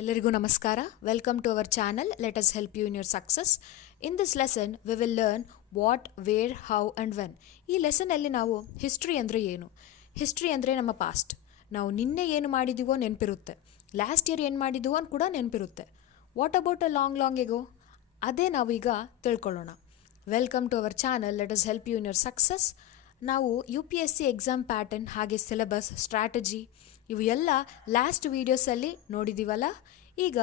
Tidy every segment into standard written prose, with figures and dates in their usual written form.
ಎಲ್ಲರಿಗೂ ನಮಸ್ಕಾರ. Welcome to our channel. Let us help you in your success. In this lesson we will learn what, where, how and when. ಈ ಲೆಸನಲ್ಲಿ ನಾವು history ಅಂದರೆ ಏನು, history ಅಂದರೆ ನಮ್ಮ ಪಾಸ್ಟ್. ನಾವು ನಿನ್ನೆ ಏನು ಮಾಡಿದ್ದೀವೋ ನೆನಪಿರುತ್ತೆ, ಲಾಸ್ಟ್ ಇಯರ್ ಏನು ಮಾಡಿದ್ದೀವೋ ಅಂತ ಕೂಡ ನೆನಪಿರುತ್ತೆ. What about a long ago, ಅದೇ ನಾವೀಗ ತಿಳ್ಕೊಳ್ಳೋಣ. Welcome to our channel. Let us help you in your success. ನಾವು UPSC ಎಕ್ಸಾಮ್ ಪ್ಯಾಟರ್ನ್ ಹಾಗೆ ಸಿಲೆಬಸ್, ಸ್ಟ್ರಾಟಜಿ ಇವು ಎಲ್ಲ ಲಾಸ್ಟ್ ವೀಡಿಯೋಸಲ್ಲಿ ನೋಡಿದ್ದೀವಲ್ಲ. ಈಗ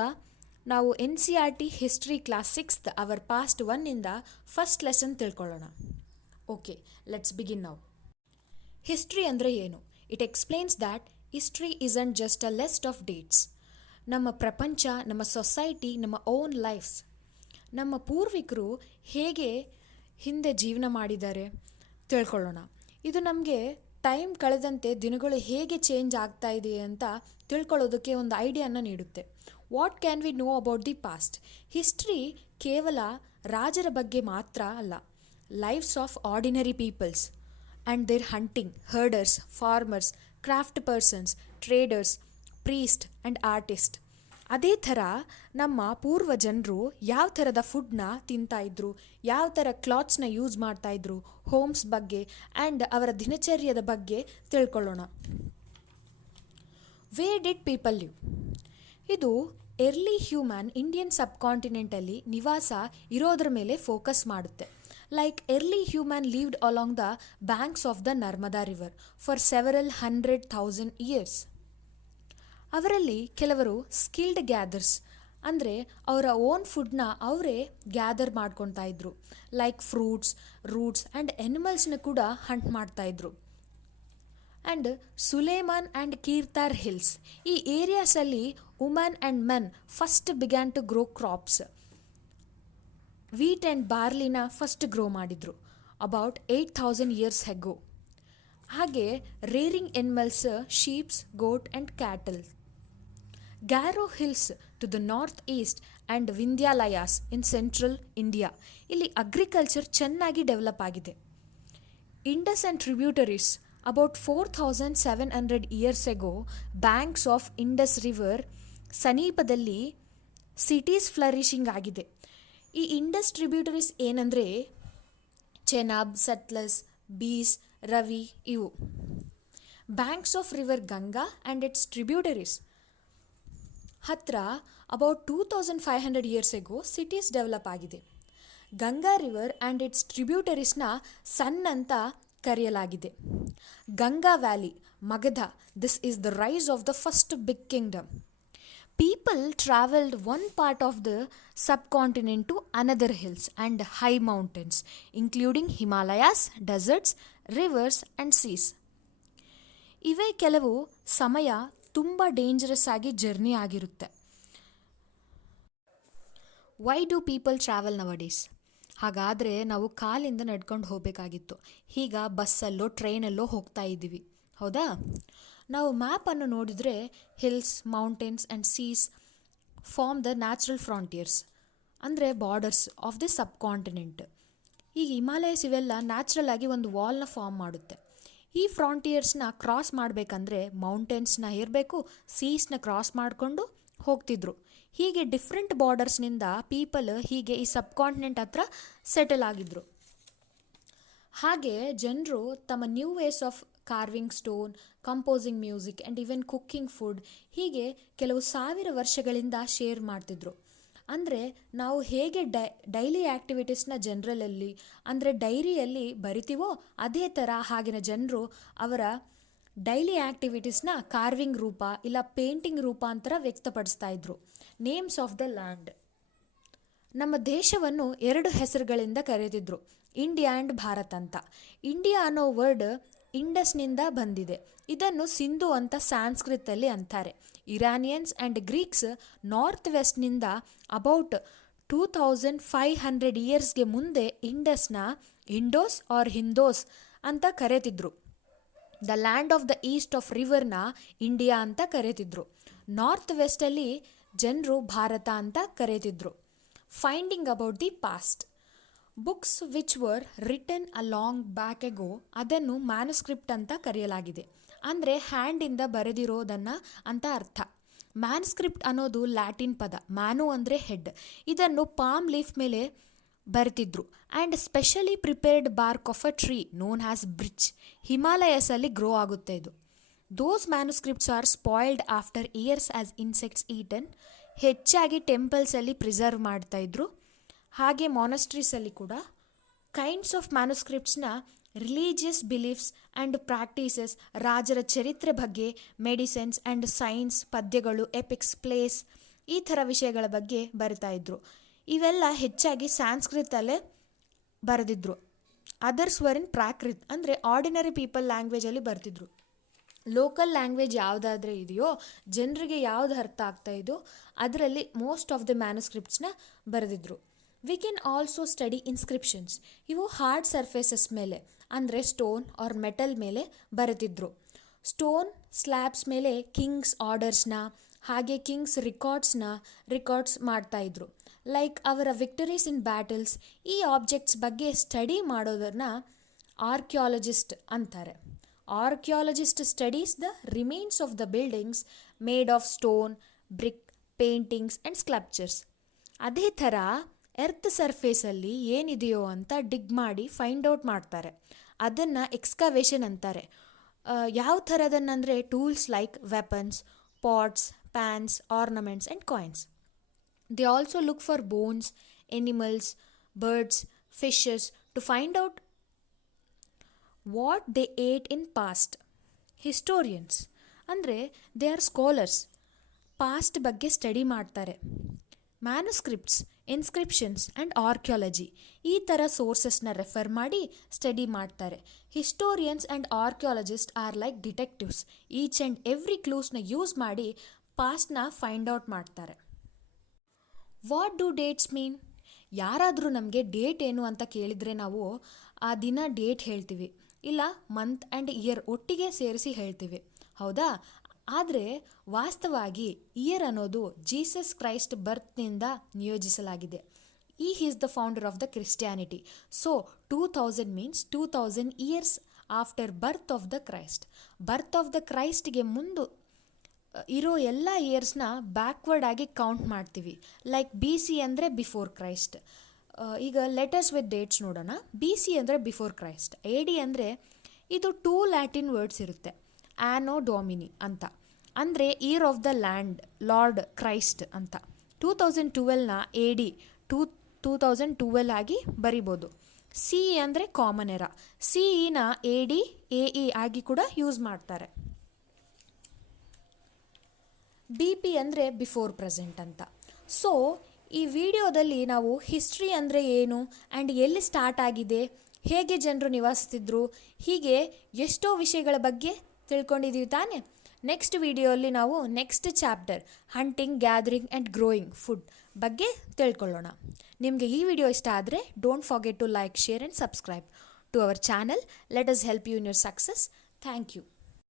ನಾವು NCERT history class 6th our past 1ಇಂದ ಫಸ್ಟ್ ಲೆಸನ್ ತಿಳ್ಕೊಳ್ಳೋಣ. Okay, let's begin now. History ಅಂದರೆ ಏನು? It explains that history isn't just a list of dates. ನಮ್ಮ ಪ್ರಪಂಚ, ನಮ್ಮ ಸೊಸೈಟಿ, ನಮ್ಮ ಓನ್ ಲೈಫ್ಸ್, ನಮ್ಮ ಪೂರ್ವಿಕರು ಹೇಗೆ ಹಿಂದೆ ಜೀವನ ಮಾಡಿದ್ದಾರೆ ತಿಳ್ಕೊಳ್ಳೋಣ. ಇದು ನಮಗೆ ಟೈಮ್ ಕಳೆದಂತೆ ದಿನಗಳು ಹೇಗೆ ಚೇಂಜ್ ಆಗ್ತಾ ಇದೆ ಅಂತ ತಿಳ್ಕೊಳ್ಳೋದಕ್ಕೆ ಒಂದು ಐಡಿಯಾನ ನೀಡುತ್ತೆ. What can we know about the past? History ಕೇವಲ ರಾಜರ ಬಗ್ಗೆ ಮಾತ್ರ ಅಲ್ಲ, lifes of ordinary peoples and their hunting, herders, farmers, craft persons, traders, priest and artist. ಅದೇ ಥರ ನಮ್ಮ ಪೂರ್ವ ಜನರು ಯಾವ ಥರದ ಫುಡ್ನ ತಿಂತಾಯಿದ್ರು, ಯಾವ ಥರ ಕ್ಲಾತ್ಸ್ನ ಯೂಸ್ ಮಾಡ್ತಾಯಿದ್ರು, ಹೋಮ್ಸ್ ಬಗ್ಗೆ ಆ್ಯಂಡ್ ಅವರ ದಿನಚರ್ಯದ ಬಗ್ಗೆ ತಿಳ್ಕೊಳ್ಳೋಣ. Where did people live? ಇದು ಎರ್ಲಿ ಹ್ಯೂಮನ್ ಇಂಡಿಯನ್ ಸಬ್ ಕಾಂಟಿನೆಂಟಲ್ಲಿ ನಿವಾಸ ಇರೋದ್ರ ಮೇಲೆ ಫೋಕಸ್ ಮಾಡುತ್ತೆ. Like early human lived along the banks of the Narmada river for several 100,000 years. ಅವರಲ್ಲಿ ಕೆಲವರು ಸ್ಕಿಲ್ಡ್ ಗ್ಯಾದರ್ಸ್, ಅಂದರೆ ಅವರ ಓನ್ ಫುಡ್ನ ಅವರೇ ಗ್ಯಾದರ್ ಮಾಡ್ಕೊತಾ ಇದ್ರು. ಲೈಕ್ ಫ್ರೂಟ್ಸ್, ರೂಟ್ಸ್ ಆ್ಯಂಡ್ ಎನಿಮಲ್ಸ್ನ ಕೂಡ ಹಂಟ್ ಮಾಡ್ತಾಯಿದ್ರು. And Sulaiman and Kirthar hills, ಈ ಏರಿಯಾಸಲ್ಲಿ woman and men first began to grow crops. Wheat and ಬಾರ್ಲಿನ ಫಸ್ಟ್ ಗ್ರೋ ಮಾಡಿದರು ಅಬೌಟ್ 8,000 ಇಯರ್ಸ್ ಹೆಗೋ. ಹಾಗೆ rearing animals sheeps, goat and cattle. Garo hills to the north east and Vindhyas in central India, ಇಲ್ಲಿ agriculture ಚೆನ್ನಾಗಿ develop ಆಗಿದೆ. Indus and tributaries about 4,700 years ago, banks of Indus river ಸಮೀಪದಲ್ಲಿ cities flourishing ಆಗಿದೆ. ಈ Indus tributaries ಏನಂದರೆ ಚೆನಾಬ್, ಸಟ್ಲಸ್, ಬೀಸ್, ರವಿ ಇವು. Banks of river Ganga and its tributaries ಹತ್ರ about 2,500 years ago cities develop ಆಗಿದೆ. ಗಂಗಾ ರಿವರ್ ಆ್ಯಂಡ್ ಇಟ್ಸ್ ಟ್ರಿಬ್ಯೂಟರೀಸ್ನ ಸನ್ ಅಂತ ಕರೆಯಲಾಗಿದೆ. Ganga valley, Magadha, this is the rise of the first big kingdom. People travelled one part of the subcontinent to another hills and high mountains including Himalayas, deserts, rivers and seas. ಇವೇ ಕೆಲವು ಸಮಯ ತುಂಬ dangerous ಆಗಿ journey ಆಗಿರುತ್ತೆ. Why do people travel nowadays? ಹಾಗಾದರೆ ನಾವು ಕಾಲಿಂದ ನಡ್ಕೊಂಡು ಹೋಗಬೇಕಾಗಿತ್ತು. ಈಗ ಬಸ್ಸಲ್ಲೋ ಟ್ರೈನಲ್ಲೋ ಹೋಗ್ತಾ ಇದ್ದೀವಿ, ಹೌದಾ? ನಾವು ಮ್ಯಾಪನ್ನು ನೋಡಿದರೆ hills, mountains and seas form the natural frontiers, ಅಂದರೆ borders of the subcontinent. ಈಗ ಹಿಮಾಲಯಸ್ ಇವೆಲ್ಲ ನ್ಯಾಚುರಲ್ ಆಗಿ ಒಂದು ವಾಲ್ನ ಫಾರ್ಮ್ ಮಾಡುತ್ತೆ. ಈ ಫ್ರಾಂಟಿಯರ್ಸ್ನ ಕ್ರಾಸ್ ಮಾಡಬೇಕಂದ್ರೆ ಮೌಂಟೇನ್ಸ್ನ ಇರಬೇಕು, ಸೀಸ್ನ ಕ್ರಾಸ್ ಮಾಡಿಕೊಂಡು ಹೋಗ್ತಿದ್ರು. ಹೀಗೆ ಡಿಫ್ರೆಂಟ್ ಬಾರ್ಡರ್ಸ್ನಿಂದ ಪೀಪಲ್ ಹೀಗೆ ಈ ಸಬ್ ಕಾಂಟಿನೆಂಟ್ ಹತ್ರ ಸೆಟಲ್ ಆಗಿದ್ರು. ಹಾಗೆ ಜನರು ತಮ್ಮ new ways of carving stone, composing music and even cooking food ಹೀಗೆ ಕೆಲವು ಸಾವಿರ ವರ್ಷಗಳಿಂದ ಶೇರ್ ಮಾಡ್ತಿದ್ರು. ಅಂದರೆ ನಾವು ಹೇಗೆ ಡೈಲಿ ಆ್ಯಕ್ಟಿವಿಟೀಸ್ನ ಜನರಲಲ್ಲಿ ಅಂದರೆ ಡೈರಿಯಲ್ಲಿ ಬರಿತೀವೋ ಅದೇ ಥರ ಹಾಗಿನ ಜನರು ಅವರ ಡೈಲಿ ಆ್ಯಕ್ಟಿವಿಟೀಸ್ನ ಕಾರ್ವಿಂಗ್ ರೂಪ ಇಲ್ಲ ಪೇಂಟಿಂಗ್ ರೂಪಾಂತರ ವ್ಯಕ್ತಪಡಿಸ್ತಾ ಇದ್ರು. ನೇಮ್ಸ್ ಆಫ್ ದ ಲ್ಯಾಂಡ್, ನಮ್ಮ ದೇಶವನ್ನು 2 ಹೆಸರುಗಳಿಂದ ಕರೆದಿದ್ರು, ಇಂಡಿಯಾ ಆ್ಯಂಡ್ ಭಾರತ್ ಅಂತ. ಇಂಡಿಯಾ ಅನ್ನೋ ವರ್ಡ್ ಇಂಡಸ್ನಿಂದ ಬಂದಿದೆ. ಇದನ್ನು ಸಿಂಧು ಅಂತ ಸಾಂಸ್ಕೃತಲ್ಲಿ ಅಂತಾರೆ. ಇರಾನಿಯನ್ಸ್ ಆ್ಯಂಡ್ ಗ್ರೀಕ್ಸ್ ನಾರ್ತ್ ವೆಸ್ಟ್ನಿಂದ ಅಬೌಟ್ 2,500 ಇಯರ್ಸ್ಗೆ ಮುಂದೆ ಇಂಡಸ್ನ ಇಂಡೋಸ್ ಆರ್ ಹಿಂದೋಸ್ ಅಂತ ಕರೆತಿದ್ರು. The land of the east of ರಿವರ್ನ ಇಂಡಿಯಾ ಅಂತ ಕರೆತಿದ್ರು. ನಾರ್ತ್ ವೆಸ್ಟಲ್ಲಿ ಜನರು ಭಾರತ ಅಂತ ಕರೆತಿದ್ರು. Finding about the past, books which were written a long back ago ಅದನ್ನು ಮ್ಯಾನುಸ್ಕ್ರಿಪ್ಟ್ ಅಂತ ಕರೆಯಲಾಗಿದೆ. ಅಂದರೆ ಹ್ಯಾಂಡಿಂದ ಬರೆದಿರೋದನ್ನು ಅಂತ ಅರ್ಥ. ಮ್ಯಾನ್ಸ್ಕ್ರಿಪ್ಟ್ ಅನ್ನೋದು ಲ್ಯಾಟಿನ್ ಪದ, ಮ್ಯಾನು ಅಂದರೆ ಹೆಡ್. ಇದನ್ನು ಪಾಮ್ ಲೀಫ್ ಮೇಲೆ ಬರೆತಿದ್ರು. And specially prepared bark of a tree known as birch, ಹಿಮಾಲಯಸಲ್ಲಿ ಗ್ರೋ ಆಗುತ್ತೆ ಇದು. Those manuscripts are spoiled after years as insects eaten. ಹೆಚ್ಚಾಗಿ ಟೆಂಪಲ್ಸಲ್ಲಿ ಪ್ರಿಸರ್ವ್ ಮಾಡ್ತಾಯಿದ್ರು, ಹಾಗೆ ಮಾನಸ್ಟ್ರೀಸಲ್ಲಿ ಕೂಡ. ಕೈಂಡ್ಸ್ ಆಫ್ ಮ್ಯಾನುಸ್ಕ್ರಿಪ್ಟ್ಸ್ನ ರಿಲಿಜಿಯಸ್ ಬಿಲೀಫ್ಸ್ ಆ್ಯಂಡ್ ಪ್ರಾಕ್ಟೀಸಸ್, ರಾಜರ ಚರಿತ್ರೆ ಬಗ್ಗೆ, ಮೆಡಿಸಿನ್ಸ್ ಆ್ಯಂಡ್ ಸೈನ್ಸ್, ಪದ್ಯಗಳು, ಎಪಿಕ್ಸ್, ಪ್ಲೇಸ್, ಈ ಥರ ವಿಷಯಗಳ ಬಗ್ಗೆ ಬರಿತಾ ಇದ್ರು. ಇವೆಲ್ಲ ಹೆಚ್ಚಾಗಿ ಸಾಂಸ್ಕೃತಲ್ಲೇ ಬರೆದಿದ್ರು. ಅದರ್ಸ್ ವರ್ ಇನ್ ಪ್ರಾಕೃತ್ ಅಂದರೆ ಆರ್ಡಿನರಿ ಪೀಪಲ್ ಲ್ಯಾಂಗ್ವೇಜಲ್ಲಿ ಬರ್ತಿದ್ರು. ಲೋಕಲ್ ಲ್ಯಾಂಗ್ವೇಜ್ ಯಾವುದಾದ್ರೆ ಇದೆಯೋ, ಜನರಿಗೆ ಯಾವ್ದು ಅರ್ಥ ಆಗ್ತಾ ಇದೆಯೋ ಅದರಲ್ಲಿ ಮೋಸ್ಟ್ ಆಫ್ ದ ಮ್ಯಾನುಸ್ಕ್ರಿಪ್ಟ್ಸ್ನ ಬರೆದಿದ್ರು. We can also study inscriptions. ಇವು ಹಾರ್ಡ್ ಸರ್ಫೇಸಸ್ ಮೇಲೆ ಅಂದರೆ ಸ್ಟೋನ್ ಆರ್ ಮೆಟಲ್ ಮೇಲೆ ಬರೆದಿದ್ರು. ಸ್ಟೋನ್ ಸ್ಲ್ಯಾಬ್ಸ್ ಮೇಲೆ ಕಿಂಗ್ಸ್ ಆರ್ಡರ್ಸ್ನ ಹಾಗೆ ಕಿಂಗ್ಸ್ ರಿಕಾರ್ಡ್ಸ್ ಮಾಡ್ತಾಯಿದ್ರು. ಲೈಕ್ ಅವರ ವಿಕ್ಟರೀಸ್ ಇನ್ ಬ್ಯಾಟಲ್ಸ್. ಈ ಆಬ್ಜೆಕ್ಟ್ಸ್ ಬಗ್ಗೆ ಸ್ಟಡಿ ಮಾಡೋದನ್ನು ಆರ್ಕಿಯಾಲಜಿಸ್ಟ್ ಅಂತಾರೆ. Archaeologist studies the remains of the buildings made of stone, brick, paintings and sculptures. ಅದೇ ಥರ ಎರ್ತ್ ಸರ್ಫೇಸಲ್ಲಿ ಏನಿದೆಯೋ ಅಂತ ಡಿಗ್ ಮಾಡಿ ಫೈಂಡ್ ಔಟ್ ಮಾಡ್ತಾರೆ. ಅದನ್ನು ಎಕ್ಸ್ಕವೇಷನ್ ಅಂತಾರೆ. ಯಾವ ಥರದನ್ನಂದರೆ tools like weapons, pots, pans, ornaments and coins. They also look for bones, animals, birds, fishes to find out what they ate in past. Historians ಅಂದರೆ ದೇ ಆರ್ ಸ್ಕಾಲರ್ಸ್, ಪಾಸ್ಟ್ ಬಗ್ಗೆ study ಮಾಡ್ತಾರೆ. Manuscripts, inscriptions and archaeology ಈ ಥರ ಸೋರ್ಸಸ್ನ refer ಮಾಡಿ study ಮಾಡ್ತಾರೆ. Historians and archaeologist are like detectives. Each and every ಕ್ಲೂಸ್ನ use ಮಾಡಿ ಪಾಸ್ಟ್ನ ಫೈಂಡ್ ಔಟ್ ಮಾಡ್ತಾರೆ. What do dates mean? ಯಾರಾದರೂ ನಮಗೆ ಡೇಟ್ ಏನು ಅಂತ ಕೇಳಿದರೆ ನಾವು ಆ ದಿನ ಡೇಟ್ ಹೇಳ್ತೀವಿ, ಇಲ್ಲ ಮಂತ್ ಆ್ಯಂಡ್ ಇಯರ್ ಒಟ್ಟಿಗೆ ಸೇರಿಸಿ ಹೇಳ್ತೀವಿ, ಹೌದಾ? ಆದರೆ ವಾಸ್ತವವಾಗಿ ಇಯರ್ ಅನ್ನೋದು ಜೀಸಸ್ ಕ್ರೈಸ್ಟ್ ಬರ್ತ್ನಿಂದ ನಿಯೋಜಿಸಲಾಗಿದೆ. Is the founder of the Christianity. So 2000 means 2000 years after birth of the Christ. Birth of the ಕ್ರೈಸ್ಟ್ಗೆ ಮುಂದೆ ಇರೋ ಎಲ್ಲ ಇಯರ್ಸ್ನ ಬ್ಯಾಕ್ವರ್ಡ್ ಆಗಿ ಕೌಂಟ್ ಮಾಡ್ತೀವಿ. ಲೈಕ್ BC ಅಂದರೆ ಬಿಫೋರ್ ಕ್ರೈಸ್ಟ್. ಈಗ ಲೆಟರ್ಸ್ ವಿತ್ ಡೇಟ್ಸ್ ನೋಡೋಣ. BC ಅಂದರೆ ಬಿಫೋರ್ ಕ್ರೈಸ್ಟ್. AD ಅಂದರೆ ಇದು 2 ಲ್ಯಾಟಿನ್ ವರ್ಡ್ಸ್ ಇರುತ್ತೆ, ಆ್ಯನೋ ಡೊಮಿನಿ ಅಂತ, ಅಂದರೆ year of the lord Christ ಅಂತ. 2012ನ AD 2012 ಆಗಿ ಬರಿಬೋದು. CE ಅಂದರೆ ಕಾಮನ್ ಎರಾ. CEನ AD AE ಆಗಿ ಕೂಡ ಯೂಸ್ ಮಾಡ್ತಾರೆ. BP ಅಂದರೆ ಬಿಫೋರ್ ಪ್ರೆಸೆಂಟ್ ಅಂತ. ಸೊ ಈ ವಿಡಿಯೋದಲ್ಲಿ ನಾವು ಹಿಸ್ಟ್ರಿ ಅಂದರೆ ಏನು ಆ್ಯಂಡ್ ಎಲ್ಲಿ ಸ್ಟಾರ್ಟ್ ಆಗಿದೆ, ಹೇಗೆ ಜನರು ನಿವಾಸಿಸ್ತಿದ್ರು, ಹೀಗೆ ಎಷ್ಟೋ ವಿಷಯಗಳ ಬಗ್ಗೆ ತಿಳ್ಕೊಂಡಿದ್ದೀವಿ ತಾನೇ. ನೆಕ್ಸ್ಟ್ ವಿಡಿಯೋಲ್ಲಿ ನಾವು next chapter hunting, gathering and growing food ಬಗ್ಗೆ ತಿಳ್ಕೊಳ್ಳೋಣ. ನಿಮಗೆ ಈ ವಿಡಿಯೋ ಇಷ್ಟ ಆದರೆ don't forget to like, share and subscribe to our channel. Let us help you in your success. Thank you.